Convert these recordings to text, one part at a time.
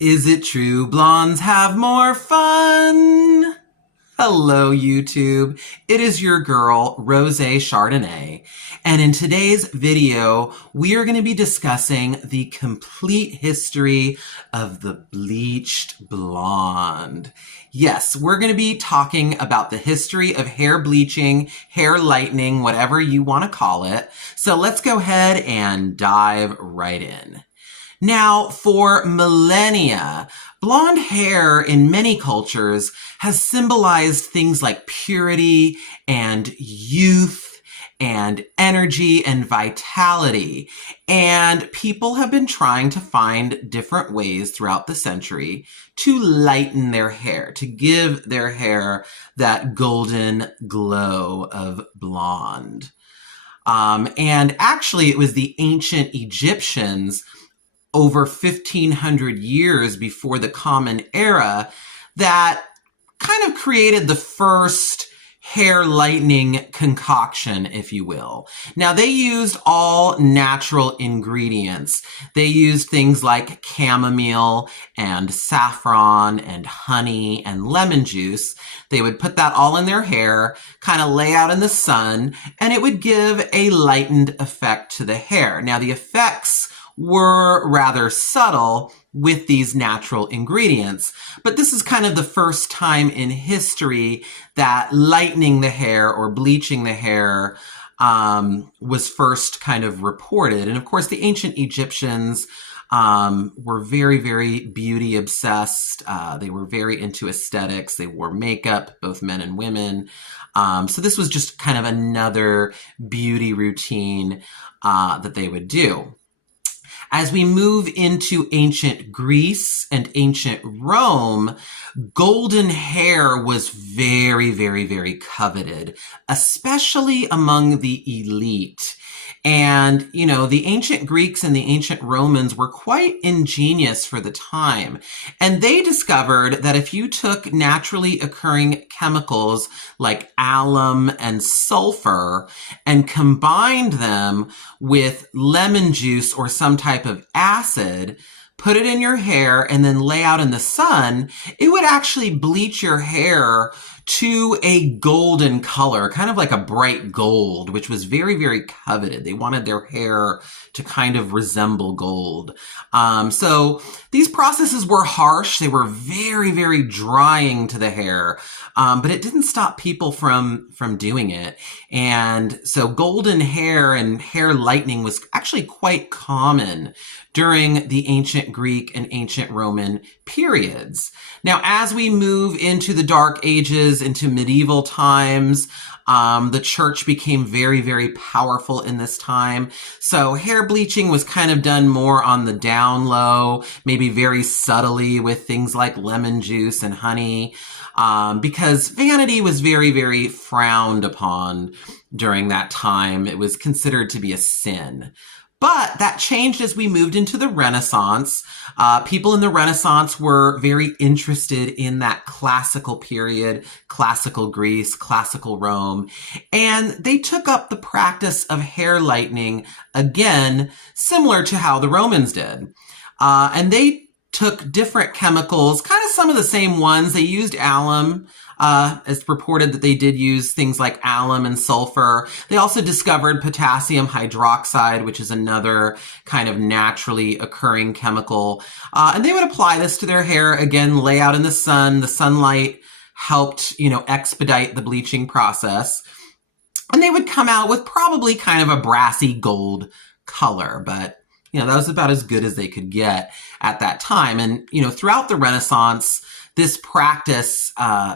Is it true blondes have more fun? Hello, YouTube. It is your girl, Rose Chardonnay. And in today's video, we are going to be discussing the complete history of the bleached blonde. Yes, we're going to be talking about the history of hair bleaching, hair lightening, whatever you want to call it. So let's go ahead and dive right in. Now, for millennia, blonde hair in many cultures has symbolized things like purity and youth and energy and vitality. And people have been trying to find different ways throughout the century to lighten their hair, to give their hair that golden glow of blonde. And actually, it was the ancient Egyptians over 1,500 years before the Common Era that kind of created the first hair lightening concoction, if you will. Now, they used all natural ingredients. They used things like chamomile and saffron and honey and lemon juice. They would put that all in their hair, kind of lay out in the sun, and it would give a lightened effect to the hair. Now, the effects were rather subtle with these natural ingredients, but this is kind of the first time in history that lightening the hair or bleaching the hair was first kind of reported. And of course, the ancient Egyptians were very, very beauty obsessed. They were very into aesthetics. They wore makeup, both men and women. So this was just kind of another beauty routine that they would do. As we move into ancient Greece and ancient Rome, golden hair was very, very, very coveted, especially among the elite. And, you know, the ancient Greeks and the ancient Romans were quite ingenious for the time. And they discovered that if you took naturally occurring chemicals like alum and sulfur and combined them with lemon juice or some type of acid, put it in your hair, and then lay out in the sun, it would actually bleach your hair to a golden color, kind of like a bright gold, which was very, very coveted. They wanted their hair to kind of resemble gold. So these processes were harsh. They were very, very drying to the hair, but it didn't stop people from doing it. And so golden hair and hair lightening was actually quite common during the ancient Greek and ancient Roman periods. Now, as we move into the Dark Ages, into medieval times, the church became very, very powerful in this time. So hair bleaching was kind of done more on the down low, maybe very subtly with things like lemon juice and honey, because vanity was very, very frowned upon during that time. It was considered to be a sin. But that changed as we moved into the Renaissance. People in the Renaissance were very interested in that classical period, classical Greece, classical Rome, and they took up the practice of hair lightening again, similar to how the Romans did. And they took different chemicals, kind of some of the same ones. They used alum. It's reported that they did use things like alum and sulfur. They also discovered potassium hydroxide, which is another kind of naturally occurring chemical. And they would apply this to their hair, again, lay out in the sun. The sunlight helped, expedite the bleaching process. And they would come out with probably kind of a brassy gold color, but that was about as good as they could get at that time. And, throughout the Renaissance, this practice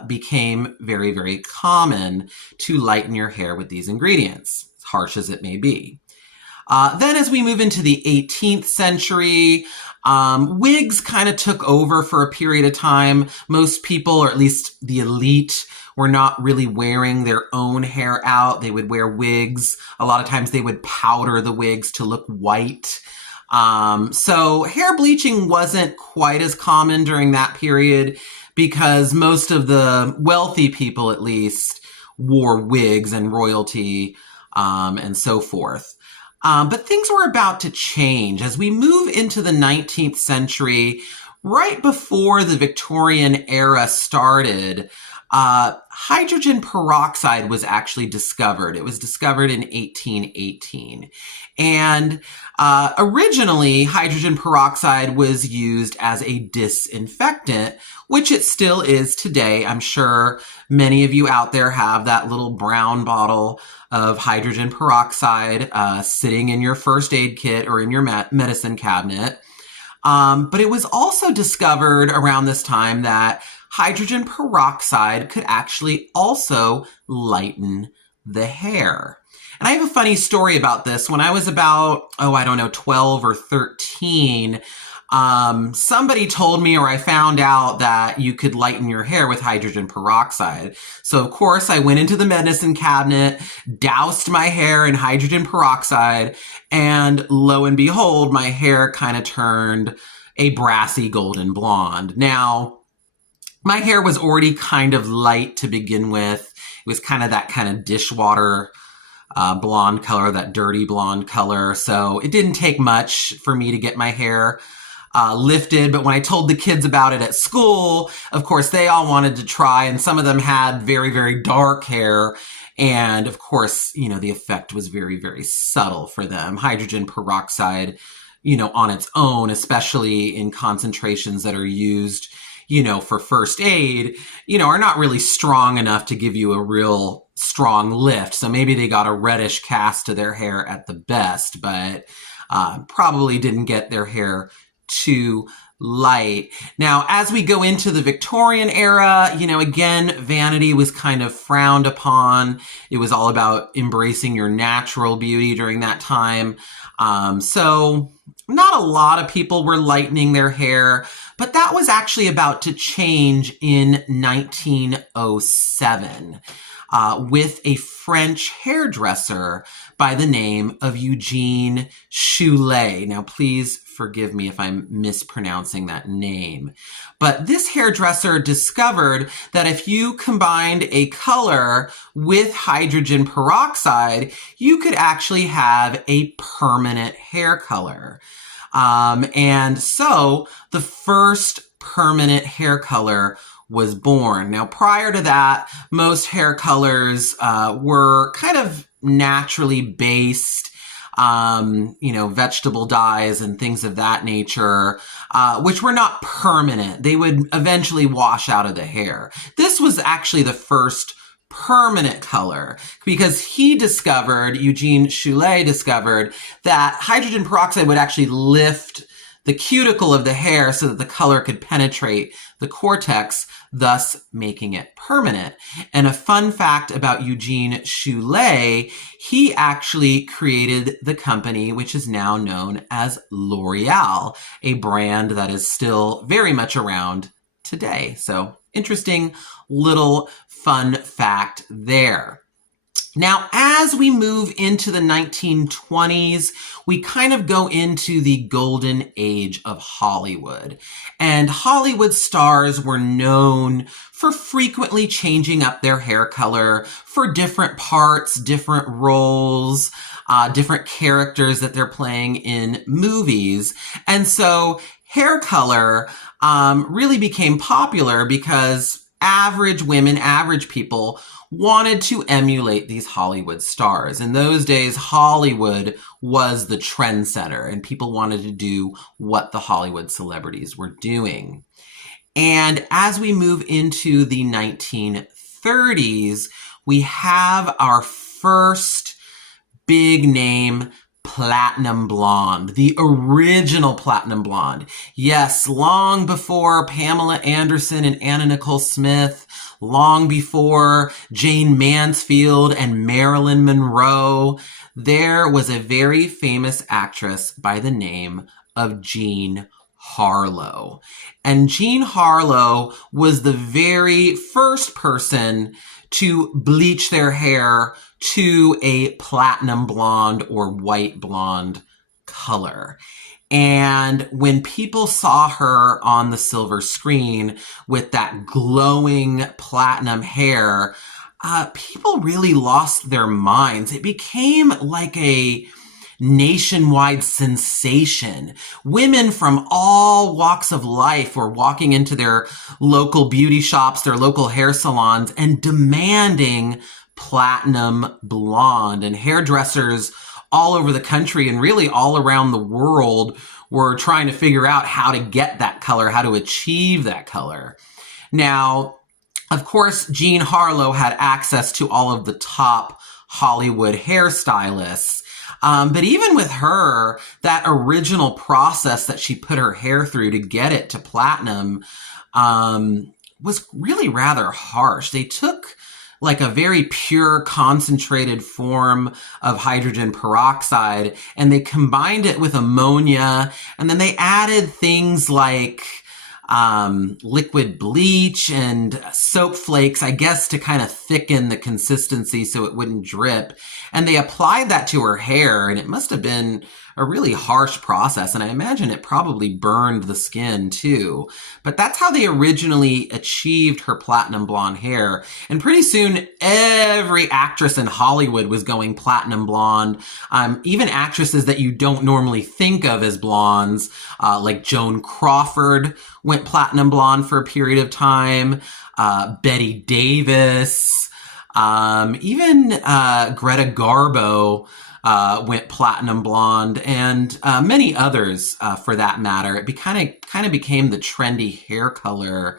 became very, very common to lighten your hair with these ingredients, as harsh as it may be. Then as we move into the 18th century, wigs kind of took over for a period of time. Most people, or at least the elite, were not really wearing their own hair out. They would wear wigs. A lot of times they would powder the wigs to look white. So hair bleaching wasn't quite as common during that period because most of the wealthy people, at least, wore wigs and royalty, and so forth. But things were about to change. As we move into the 19th century, right before the Victorian era started, hydrogen peroxide was actually discovered. It was discovered in 1818. And originally, hydrogen peroxide was used as a disinfectant, which it still is today. I'm sure many of you out there have that little brown bottle of hydrogen peroxide sitting in your first aid kit or in your medicine cabinet. But it was also discovered around this time that hydrogen peroxide could actually also lighten the hair. And I have a funny story about this. When I was about, 12 or 13, somebody told me, or I found out, that you could lighten your hair with hydrogen peroxide. So of course I went into the medicine cabinet, doused my hair in hydrogen peroxide, and lo and behold, my hair kind of turned a brassy golden blonde. Now, my hair was already kind of light to begin with. It was kind of that kind of dishwater blonde color, that dirty blonde color. So it didn't take much for me to get my hair lifted. But when I told the kids about it at school, of course, they all wanted to try. And some of them had very, very dark hair. And of course, the effect was very, very subtle for them. Hydrogen peroxide, on its own, especially in concentrations that are used, for first aid, are not really strong enough to give you a real strong lift. So maybe they got a reddish cast to their hair at the best, but probably didn't get their hair too light. Now, as we go into the Victorian era, again, vanity was kind of frowned upon. It was all about embracing your natural beauty during that time. So not a lot of people were lightening their hair, but that was actually about to change in 1907 with a French hairdresser by the name of Eugene Choulet. Now, please forgive me if I'm mispronouncing that name. But this hairdresser discovered that if you combined a color with hydrogen peroxide, you could actually have a permanent hair color. And so the first permanent hair color was born. Now, prior to that, most hair colors were kind of naturally based, vegetable dyes and things of that nature, which were not permanent. They would eventually wash out of the hair. This was actually the first permanent color because Eugene Choulet discovered that hydrogen peroxide would actually lift the cuticle of the hair so that the color could penetrate the cortex, thus making it permanent. And a fun fact about Eugene Choulet, he actually created the company which is now known as L'Oreal, a brand that is still very much around today. So interesting little fun fact there. Now, as we move into the 1920s, we kind of go into the golden age of Hollywood. And Hollywood stars were known for frequently changing up their hair color for different parts, different roles, different characters that they're playing in movies. And so hair color really became popular because average women, average people wanted to emulate these Hollywood stars. In those days, Hollywood was the trendsetter, and people wanted to do what the Hollywood celebrities were doing. And as we move into the 1930s, we have our first big name platinum blonde, the original platinum blonde. Yes, long before Pamela Anderson and Anna Nicole Smith, long before Jane Mansfield and Marilyn Monroe, there was a very famous actress by the name of Jean Harlow. And Jean Harlow was the very first person to bleach their hair to a platinum blonde or white blonde color. And when people saw her on the silver screen with that glowing platinum hair, people really lost their minds. It became like a nationwide sensation. Women from all walks of life were walking into their local beauty shops, their local hair salons, and demanding platinum blonde. And hairdressers all over the country and really all around the world were trying to figure out how to get that color, how to achieve that color. Now, of course, Jean Harlow had access to all of the top Hollywood hairstylists. But even with her, that original process that she put her hair through to get it to platinum was really rather harsh. They took like a very pure concentrated form of hydrogen peroxide and they combined it with ammonia, and then they added things like liquid bleach and soap flakes, I guess, to kind of thicken the consistency so it wouldn't drip. And they applied that to her hair, and it must have been a really harsh process. And I imagine it probably burned the skin too. But that's how they originally achieved her platinum blonde hair. And pretty soon, every actress in Hollywood was going platinum blonde. Even actresses that you don't normally think of as blondes, like Joan Crawford went platinum blonde for a period of time. Betty Davis, even Greta Garbo went platinum blonde, and many others for that matter. It kind of became the trendy hair color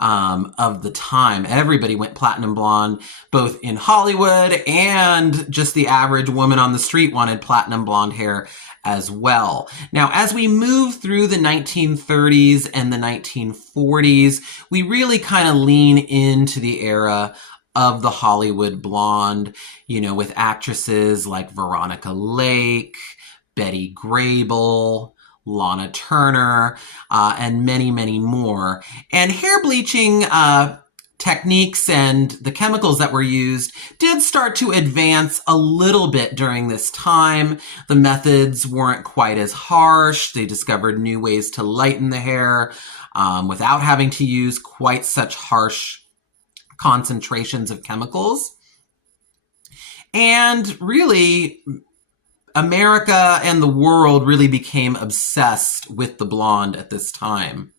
of the time. Everybody went platinum blonde, both in Hollywood and just the average woman on the street wanted platinum blonde hair as well. Now, as we move through the 1930s and the 1940s, we really kind of lean into the era of the Hollywood blonde, you know, with actresses like Veronica Lake, Betty Grable, Lana Turner, and many, many more. And hair bleaching techniques and the chemicals that were used did start to advance a little bit during this time. The methods weren't quite as harsh. They discovered new ways to lighten the hair without having to use quite such harsh concentrations of chemicals. And really, America and the world really became obsessed with the blonde at this time.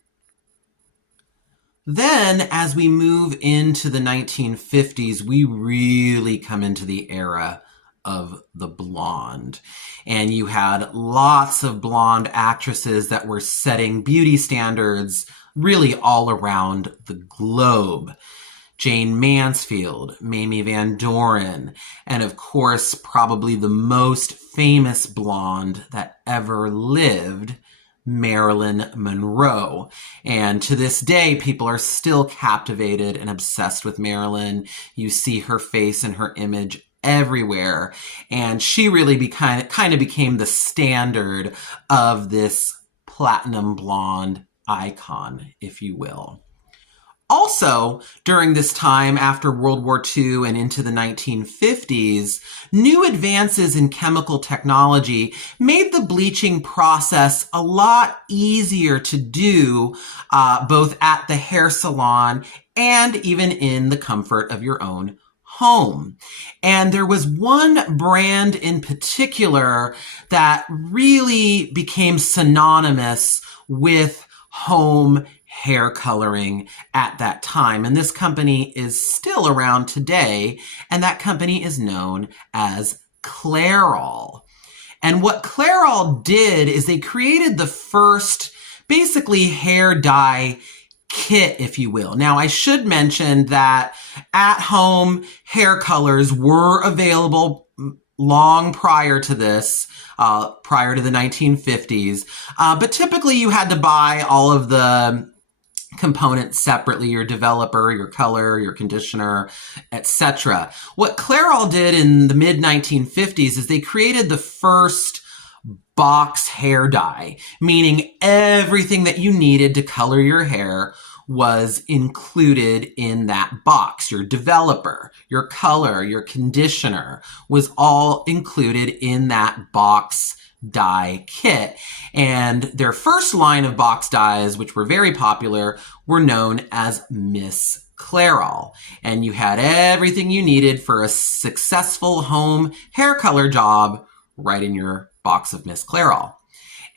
Then, as we move into the 1950s, we really come into the era of the blonde. And you had lots of blonde actresses that were setting beauty standards really all around the globe. Jane Mansfield, Mamie Van Doren, and of course, probably the most famous blonde that ever lived, Marilyn Monroe. And to this day, people are still captivated and obsessed with Marilyn. You see her face and her image everywhere. And she really kind of became the standard of this platinum blonde icon, if you will. Also, during this time after World War II and into the 1950s, new advances in chemical technology made the bleaching process a lot easier to do, both at the hair salon and even in the comfort of your own home. And there was one brand in particular that really became synonymous with home hair coloring at that time. And this company is still around today, and that company is known as Clairol. And what Clairol did is they created the first basically hair dye kit, if you will. Now, I should mention that at-home hair colors were available long prior to this, prior to the 1950s. But typically you had to buy all of the components separately, your developer, your color, your conditioner, etc. What Clairol did in the mid-1950s is they created the first box hair dye, meaning everything that you needed to color your hair was included in that box. Your developer, your color, your conditioner was all included in that box dye kit. And their first line of box dyes, which were very popular, were known as Miss Clairol. And you had everything you needed for a successful home hair color job right in your box of Miss Clairol.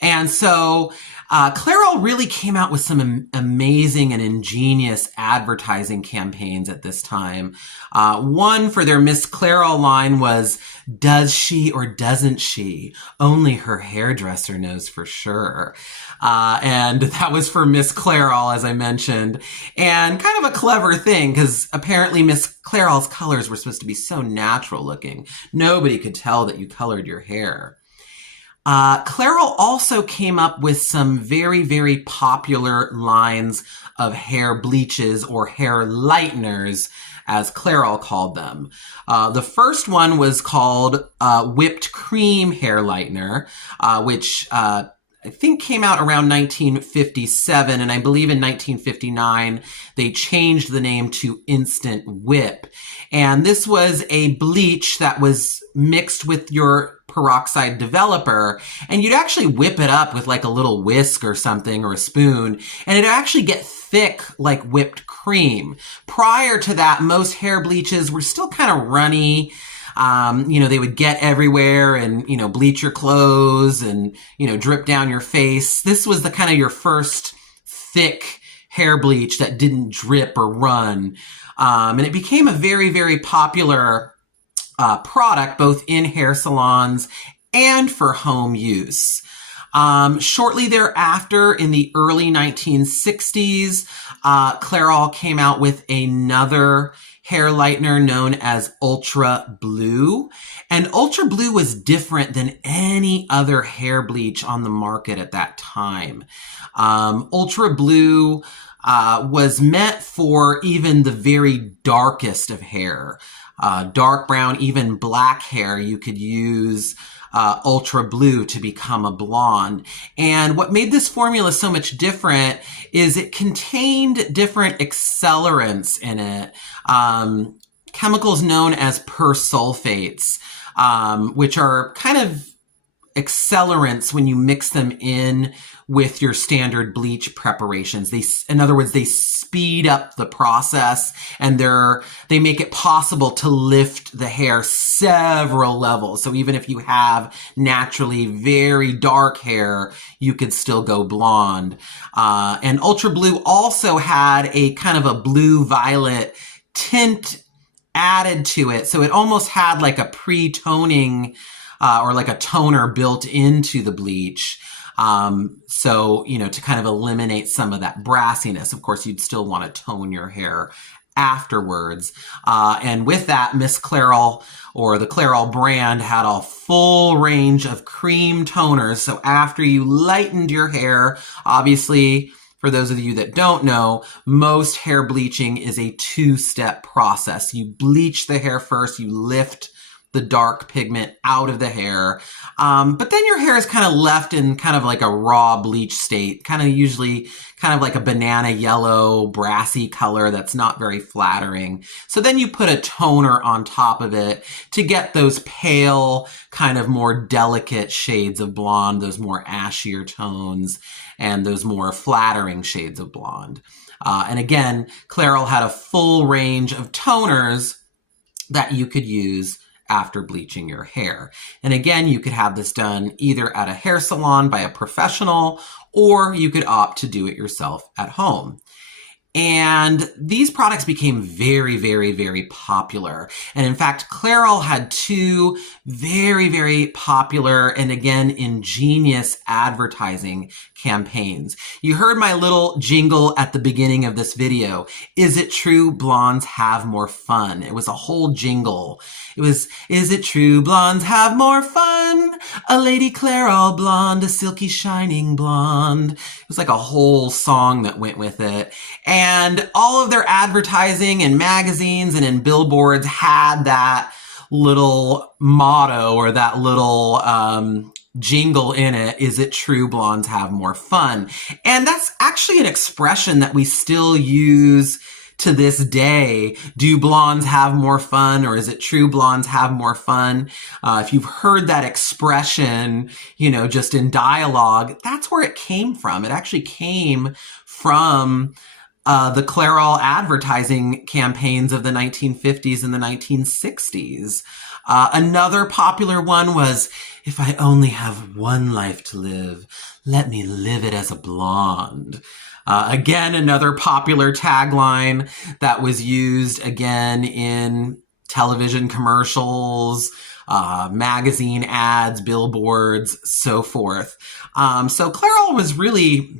And so Clairol really came out with some amazing and ingenious advertising campaigns at this time. One for their Miss Clairol line was, "Does she or doesn't she? Only her hairdresser knows for sure." And that was for Miss Clairol, as I mentioned. And kind of a clever thing, because apparently Miss Clairol's colors were supposed to be so natural looking. Nobody could tell that you colored your hair. Clairol also came up with some very, very popular lines of hair bleaches or hair lighteners, as Clairol called them. The first one was called whipped cream hair lightener, which I think came out around 1957, and I believe in 1959 they changed the name to Instant Whip. And this was a bleach that was mixed with your peroxide developer, and you'd actually whip it up with like a little whisk or something or a spoon, and it'd actually get thick like whipped cream. Prior to that, most hair bleaches were still kind of runny. They would get everywhere and, bleach your clothes and, drip down your face. This was the kind of your first thick hair bleach that didn't drip or run. And it became a very, very popular product, both in hair salons and for home use. Shortly thereafter, in the early 1960s, Clairol came out with another hair lightener known as Ultra Blue. And Ultra Blue was different than any other hair bleach on the market at that time. Ultra Blue was meant for even the very darkest of hair. Dark brown, even black hair, you could use Ultra Blue to become a blonde. And what made this formula so much different is it contained different accelerants in it, chemicals known as persulfates, which are kind of accelerants when you mix them in with your standard bleach preparations. In other words, they speed up the process, and they make it possible to lift the hair several levels. So even if you have naturally very dark hair, you could still go blonde. And Ultra Blue also had a kind of a blue-violet tint added to it. So it almost had like a pre-toning or like a toner built into the bleach. To kind of eliminate some of that brassiness. Of course, you'd still want to tone your hair afterwards. And with that, Miss Clairol, or the Clairol brand, had a full range of cream toners. So after you lightened your hair, obviously, for those of you that don't know, most hair bleaching is a two-step process. You bleach the hair first, you lift the dark pigment out of the hair. But then your hair is kind of left in kind of like a raw bleach state, usually like a banana yellow, brassy color that's not very flattering. So then you put a toner on top of it to get those pale, kind of more delicate shades of blonde, those more ashier tones, and those more flattering shades of blonde. And again, Clairol had a full range of toners that you could use after bleaching your hair. And again, you could have this done either at a hair salon by a professional, or you could opt to do it yourself at home. And these products became very, very, very popular. And in fact, Clairol had two very, very popular and again, ingenious advertising campaigns. You heard my little jingle at the beginning of this video. Is it true blondes have more fun? It was a whole jingle. It was, is it true blondes have more fun? A Lady Clairol blonde, a silky shining blonde. It was like a whole song that went with it. And all of their advertising in magazines and in billboards had that little motto or that little jingle in it. Is it true blondes have more fun? And that's actually an expression that we still use to this day. Do blondes have more fun, or is it true blondes have more fun? If you've heard that expression, just in dialogue, that's where it came from. It actually came from the Clairol advertising campaigns of the 1950s and the 1960s. Another popular one was, "If I only have one life to live, let me live it as a blonde." Again, another popular tagline that was used again in television commercials, magazine ads, billboards, so forth. So Clairol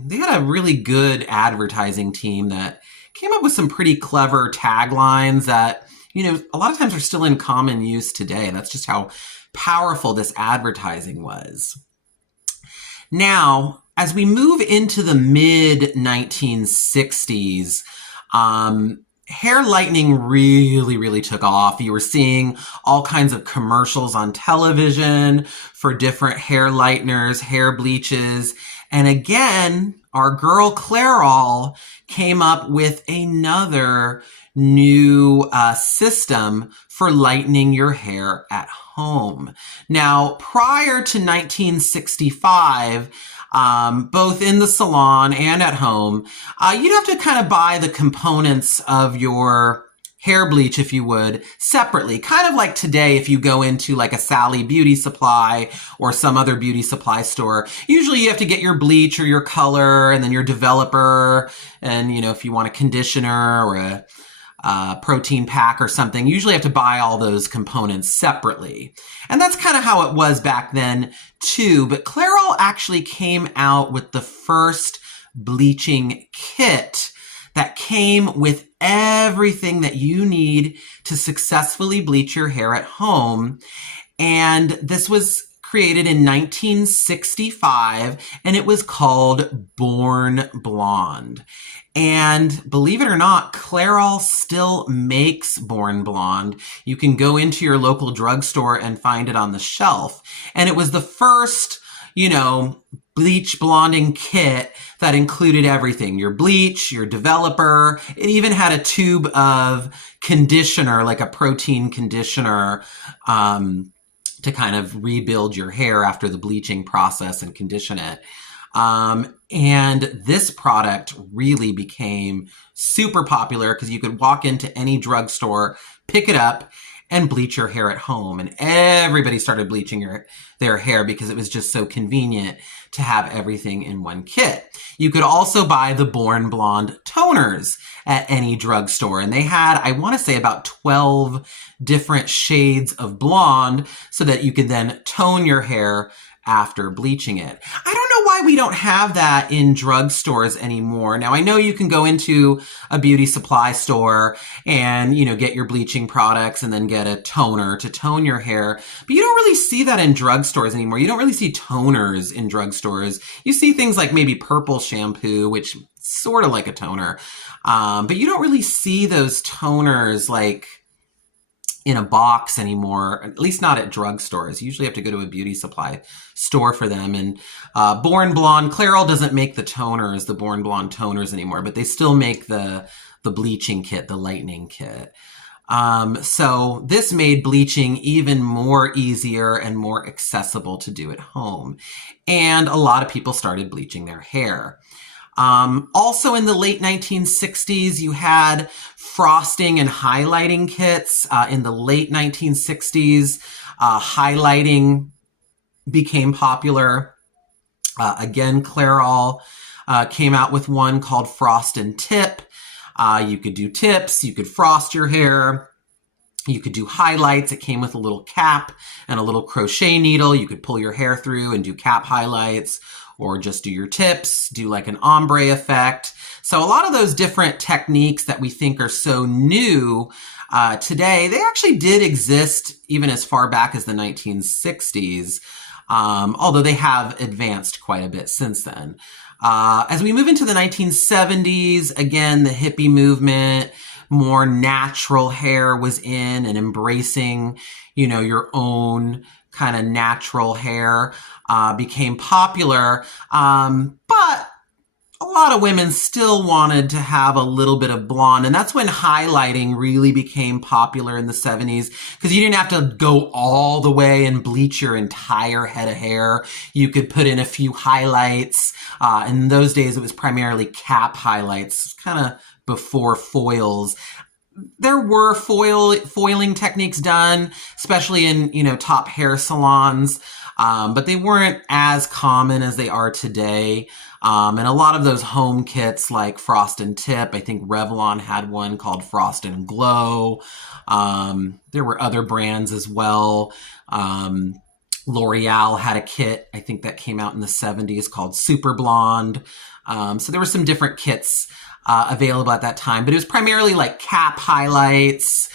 they had a really good advertising team that came up with some pretty clever taglines that, a lot of times are still in common use today. That's just how powerful this advertising was. Now, as we move into the mid 1960s, hair lightening really took off. You were seeing all kinds of commercials on television for different hair lighteners, hair bleaches. And again, our girl Clairol came up with another new system for lightening your hair at home. Now, prior to 1965, both in the salon and at home, you'd have to kind of buy the components of your hair bleach, if you would, separately. Kind of like today, if you go into like a Sally Beauty Supply or some other beauty supply store, usually you have to get your bleach or your color and then your developer. And, if you want a conditioner or a protein pack or something, you usually have to buy all those components separately. And that's kind of how it was back then too. But Clairol actually came out with the first bleaching kit that came with everything that you need to successfully bleach your hair at home. And this was created in 1965, and it was called Born Blonde. And believe it or not, Clairol still makes Born Blonde. You can go into your local drugstore and find it on the shelf. And it was the first, bleach blonding kit that included everything. Your bleach, your developer. It even had a tube of conditioner, like a protein conditioner, to kind of rebuild your hair after the bleaching process and condition it. And this product really became super popular because you could walk into any drugstore, pick it up, and bleach your hair at home. And everybody started bleaching their hair because it was just so convenient to have everything in one kit. You could also buy the Born Blonde toners at any drugstore. And they had, I want to say, about 12 different shades of blonde so that you could then tone your hair after bleaching it. I don't know why we don't have that in drugstores anymore. Now, I know you can go into a beauty supply store and, get your bleaching products and then get a toner to tone your hair, but you don't really see that in drugstores anymore. You don't really see toners in drugstores. You see things like maybe purple shampoo, which is sort of like a toner, but you don't really see those toners like in a box anymore, at least not at drugstores. You usually have to go to a beauty supply store for them. And Born Blonde, Clairol doesn't make the toners, the Born Blonde toners anymore, but they still make the bleaching kit, the lightening kit. So this made bleaching even more easier and more accessible to do at home. And a lot of people started bleaching their hair. Also in the late 1960s, you had frosting and highlighting kits. In the late 1960s, highlighting became popular. Again, Clairol came out with one called Frost and Tip. You could do tips, you could frost your hair, you could do highlights. It came with a little cap and a little crochet needle. You could pull your hair through and do cap highlights, or just do your tips, do like an ombre effect. So a lot of those different techniques that we think are so new today, they actually did exist even as far back as the 1960s, although they have advanced quite a bit since then. As we move into the 1970s, again, the hippie movement, more natural hair was in and embracing, your own kind of natural hair became popular. But a lot of women still wanted to have a little bit of blonde. And that's when highlighting really became popular in the 70s, because you didn't have to go all the way and bleach your entire head of hair. You could put in a few highlights. In those days, it was primarily cap highlights, kind of before foils. There were foiling techniques done, especially in, top hair salons, but they weren't as common as they are today. And a lot of those home kits like Frost and Tip, I think Revlon had one called Frost and Glow. There were other brands as well. L'Oreal had a kit, I think that came out in the 70s called Super Blonde. So there were some different kits available at that time, but it was primarily like cap highlights.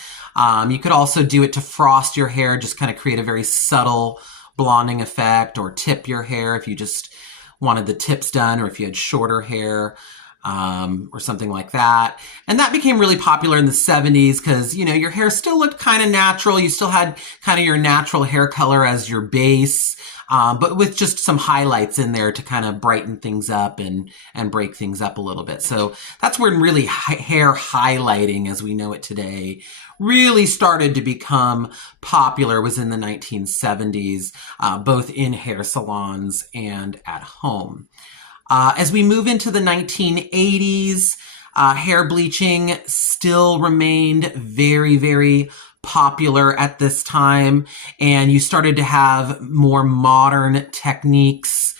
You could also do it to frost your hair, just kind of create a very subtle blonding effect, or tip your hair if you just wanted the tips done, or if you had shorter hair, or something like that. And that became really popular in the 70s because, your hair still looked kind of natural. You still had kind of your natural hair color as your base, but with just some highlights in there to kind of brighten things up and break things up a little bit. So that's when really hair highlighting, as we know it today, really started to become popular, was in the 1970s, both in hair salons and at home. As we move into the 1980s, hair bleaching still remained very, very popular at this time, and you started to have more modern techniques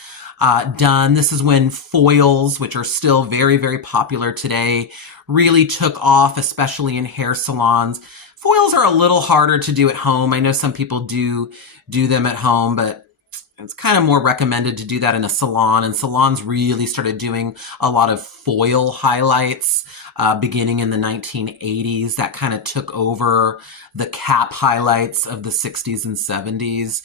done. This is when foils, which are still very, very popular today, really took off, especially in hair salons. Foils are a little harder to do at home. I know some people do them at home, but it's kind of more recommended to do that in a salon, and salons really started doing a lot of foil highlights beginning in the 1980s. That kind of took over the cap highlights of the 60s and 70s.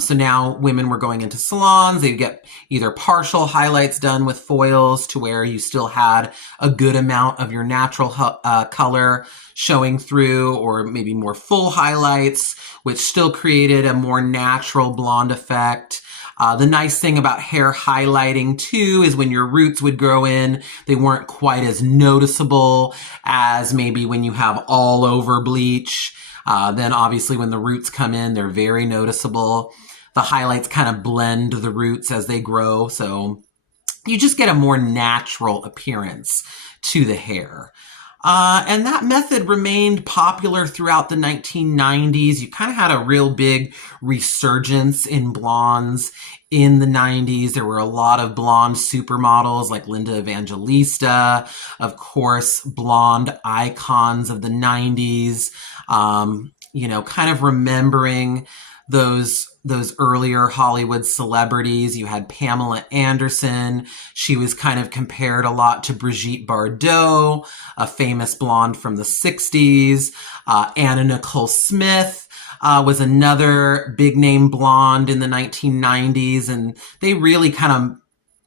So now women were going into salons. They'd get either partial highlights done with foils to where you still had a good amount of your natural color showing through, or maybe more full highlights, which still created a more natural blonde effect. The nice thing about hair highlighting too is when your roots would grow in, they weren't quite as noticeable as maybe when you have all over bleach. Then obviously when the roots come in, they're very noticeable. The highlights kind of blend the roots as they grow, so you just get a more natural appearance to the hair. And that method remained popular throughout the 1990s. You kind of had a real big resurgence in blondes in the 90s. There were a lot of blonde supermodels like Linda Evangelista, of course, blonde icons of the 90s, kind of remembering those earlier Hollywood celebrities. You had Pamela Anderson. She was kind of compared a lot to Brigitte Bardot, a famous blonde from the 60s. Anna Nicole Smith was another big name blonde in the 1990s. And they really kind of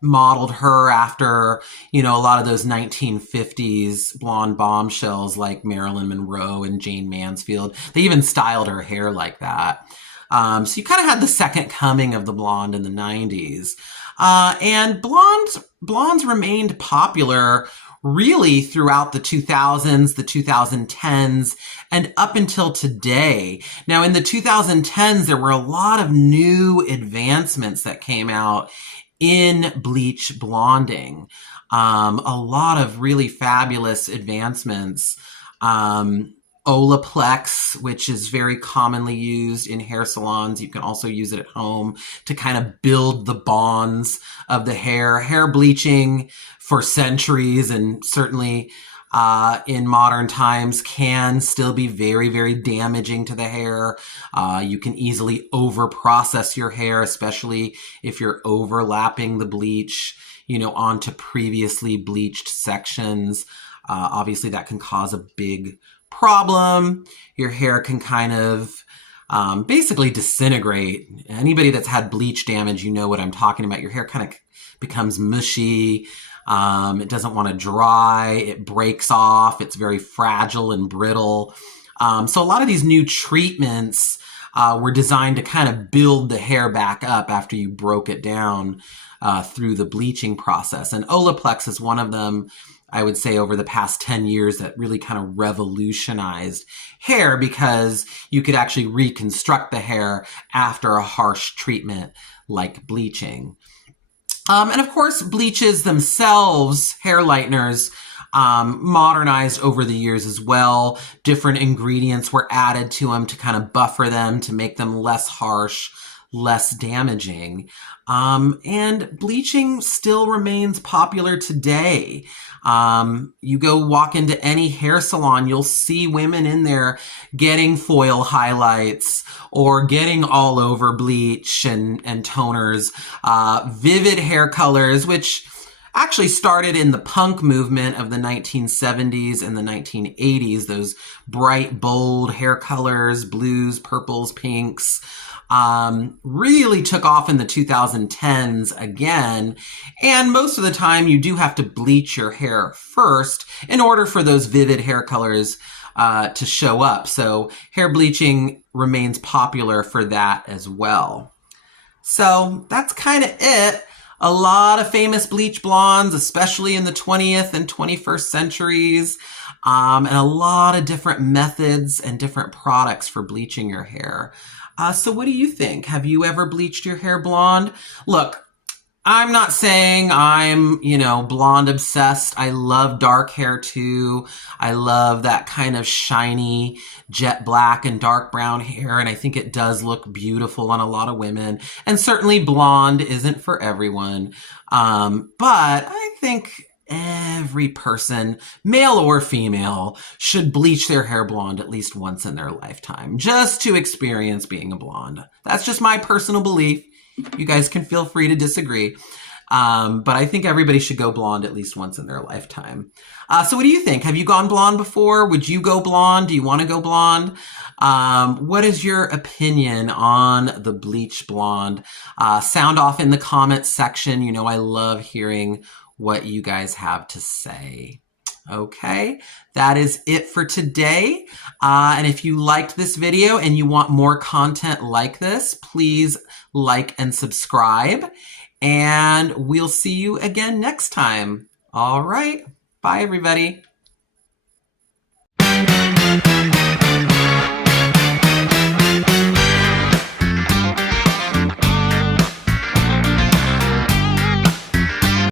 modeled her after, a lot of those 1950s blonde bombshells like Marilyn Monroe and Jane Mansfield. They even styled her hair like that. So you kind of had the second coming of the blonde in the 90s. And blondes remained popular really throughout the 2000s, the 2010s, and up until today. Now, in the 2010s, there were a lot of new advancements that came out in bleach blonding. A lot of really fabulous advancements. Olaplex, which is very commonly used in hair salons. You can also use it at home to kind of build the bonds of the hair. Hair bleaching for centuries, and certainly in modern times, can still be very, very damaging to the hair. You can easily over-process your hair, especially if you're overlapping the bleach, onto previously bleached sections. Obviously, that can cause a big problem. Your hair can kind of basically disintegrate. Anybody that's had bleach damage, you know what I'm talking about. Your hair kind of becomes mushy. It doesn't want to dry. It breaks off. It's very fragile and brittle. So a lot of these new treatments were designed to kind of build the hair back up after you broke it down through the bleaching process. And Olaplex is one of them, I would say, over the past 10 years that really kind of revolutionized hair, because you could actually reconstruct the hair after a harsh treatment like bleaching. And of course, bleaches themselves, hair lighteners, modernized over the years as well. Different ingredients were added to them to kind of buffer them, to make them less harsh, less damaging. And bleaching still remains popular today. You go walk into any hair salon, you'll see women in there getting foil highlights or getting all over bleach and toners, vivid hair colors, which actually started in the punk movement of the 1970s and the 1980s, those bright, bold hair colors, blues, purples, pinks, really took off in the 2010s again. And most of the time you do have to bleach your hair first in order for those vivid hair colors to show up. So hair bleaching remains popular for that as well. So that's kind of it. A lot of famous bleach blondes, especially in the 20th and 21st centuries, and a lot of different methods and different products for bleaching your hair. So what do you think? Have you ever bleached your hair blonde? Look, I'm not saying I'm, blonde obsessed. I love dark hair too. I love that kind of shiny jet black and dark brown hair, and I think it does look beautiful on a lot of women. And certainly blonde isn't for everyone. But I think every person, male or female, should bleach their hair blonde at least once in their lifetime, just to experience being a blonde. That's just my personal belief. You guys can feel free to disagree. But I think everybody should go blonde at least once in their lifetime. So what do you think? Have you gone blonde before? Would you go blonde? Do you want to go blonde? What is your opinion on the bleach blonde? Sound off in the comments section. I love hearing what you guys have to say. Okay, that is it for today. And if you liked this video and you want more content like this, please like and subscribe. And we'll see you again next time. All right, bye everybody.